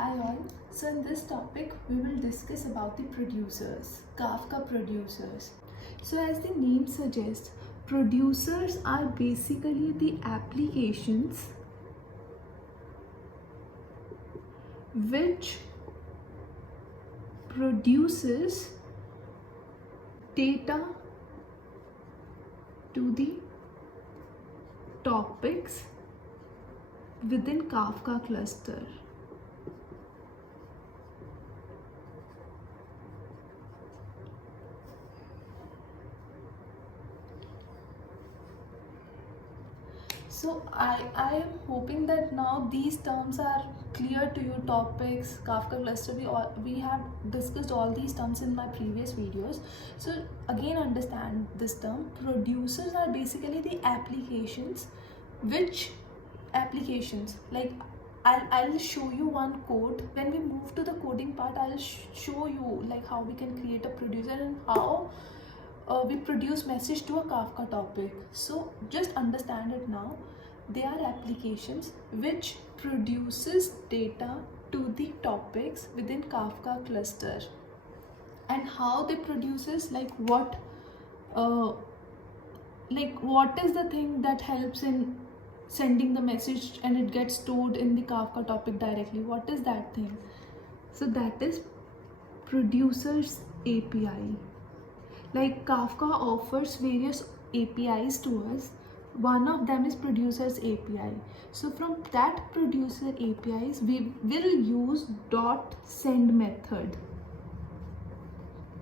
Hi all. So in this topic we will discuss about the producers, Kafka producers. So as the name suggests, producers are basically the applications which produces data to the topics within Kafka cluster. So I am hoping that now these terms are clear to you. Topics, Kafka cluster, we have discussed all these terms in my previous videos. So again, understand this term. Producers are basically the applications like I'll show you one code. When we move to the coding part, I'll show you like how we can create a producer and how we produce message to a Kafka topic. So just understand it now. They are applications which produces data to the topics within Kafka cluster. And how they produces, like what is the thing that helps in sending the message and it gets stored in the Kafka topic directly? What is that thing? So that is producers API. Like Kafka offers various APIs to us. One of them is producers API. So from that producer APIs, we will use .send method.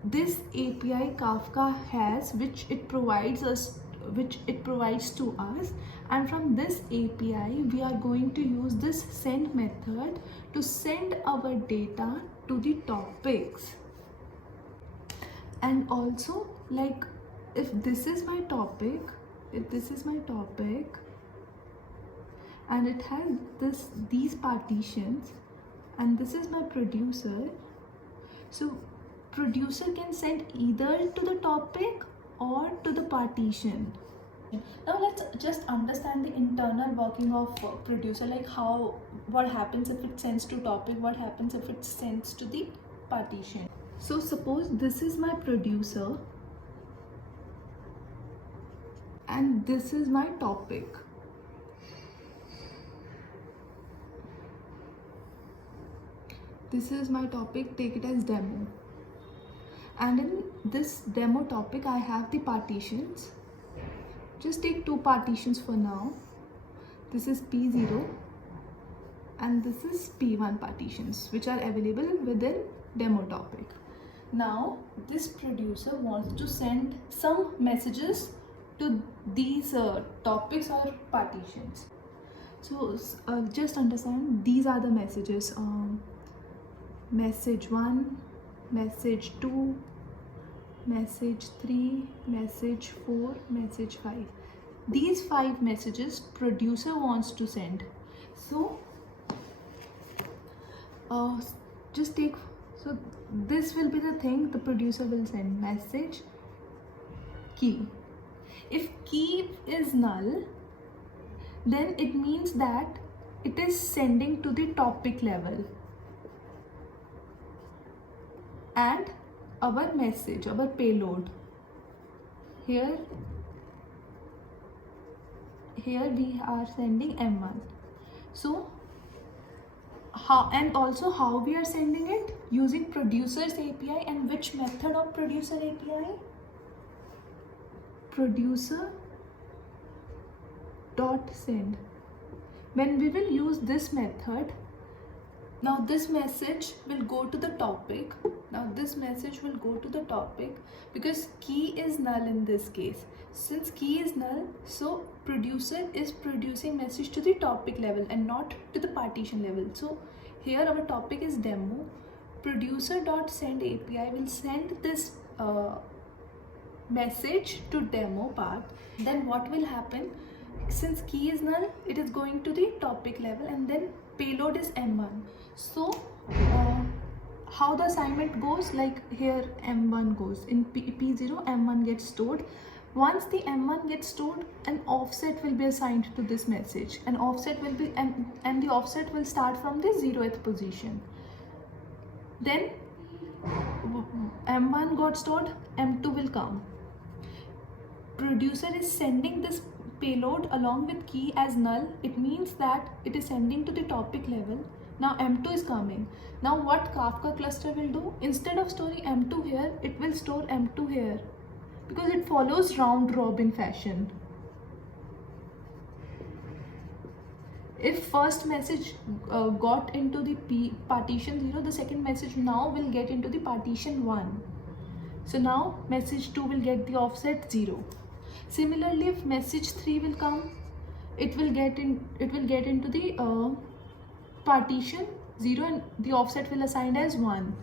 This API Kafka has, which it provides to us, and from this API we are going to use this send method to send our data to the topics. And also, like if this is my topic and it has these partitions and this is my producer, so producer can send either to the topic or to the partition. Now let's just understand the internal working of producer, like what happens if it sends to topic, what happens if it sends to the partition. So suppose this is my producer and this is my topic. This is my topic, take it as demo. And in this demo topic I have the partitions. Just take two partitions for now. This is P0 and this is P1 partitions, which are available within demo topic. Now this producer wants to send some messages to these topics or partitions. So just understand, these are the messages. Message 1, message 2, message 3, message 4, message 5. These 5 messages producer wants to send. So just take, so this will be the thing the producer will send. Message key. If key is null, then it means that it is sending to the topic level. And our message, our payload, here we are sending M1. So how we are sending it? Using producers API. And which method of producer API? Producer dot send. When we will use this method, now this message will go to the topic. Because key is null in this case. Since key is null, so producer is producing message to the topic level and not to the partition level. So here our topic is demo. Producer dot send API will send this message to demo part. Then what will happen? Since key is null, it is going to the topic level and then payload is M1. So how the assignment goes, like here M1 goes in P0, M1 gets stored. Once the M1 gets stored, an offset will be assigned to this message. An offset will be and the offset will start from the 0th position. Then M1 got stored, M2 will come. Producer is sending this payload along with key as null. It means that it is sending to the topic level. Now M2 is coming. Now what Kafka cluster will do? Instead of storing M2 here, it will store M2 here, because it follows round robin fashion. If first message got into the partition 0, the second message now will get into the partition 1. So now message 2 will get the offset 0. Similarly, if message 3 will come, it will get into the partition 0 and the offset will assign as 1.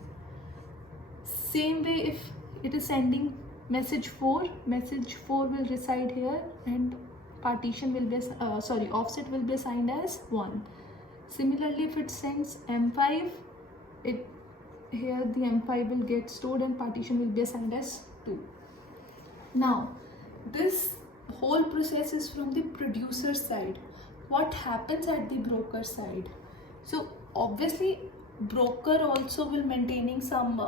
Same way, if it is sending message 4 will reside here and partition will be offset will be assigned as 1. Similarly, if it sends M5, here the M5 will get stored and partition will be assigned as 2. Now this whole process is from the producer side. What happens at the broker side? So obviously broker also will maintaining some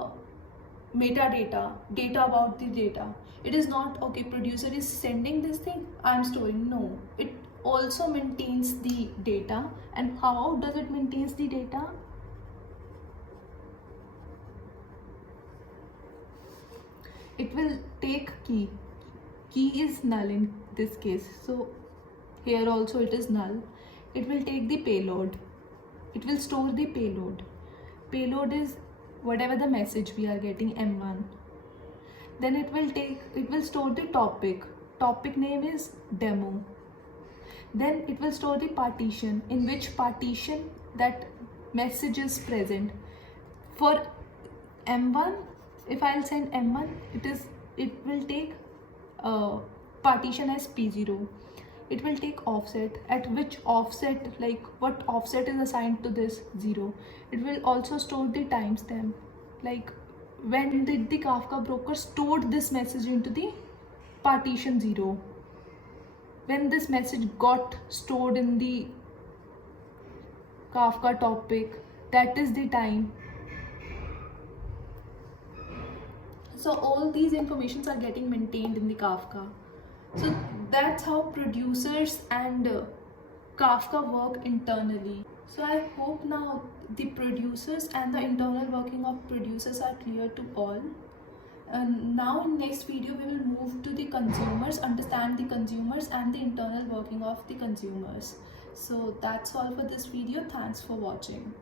metadata, data about the data. It is not okay, producer is sending this thing, I am storing. No, it also maintains the data. And how does it maintains the data? It will take key is null in this case, so here also it is null. It will take the payload, it will store the payload. Payload is whatever the message we are getting, M1. Then it will store the topic name is demo. Then it will store the partition, in which partition that message is present. For M1, if I'll send M1, it will take partition as P0. It will take offset, at which offset, like what offset is assigned to this 0. It will also store the timestamp, like when did the Kafka broker stored this message into the partition 0. When this message got stored in the Kafka topic, that is the time. So all these informations are getting maintained in the Kafka. So that's how producers and Kafka work internally. So I hope now the producers and the internal working of producers are clear to all. And now in next video we will move to the consumers, understand the consumers and the internal working of the consumers. So that's all for this video. Thanks for watching.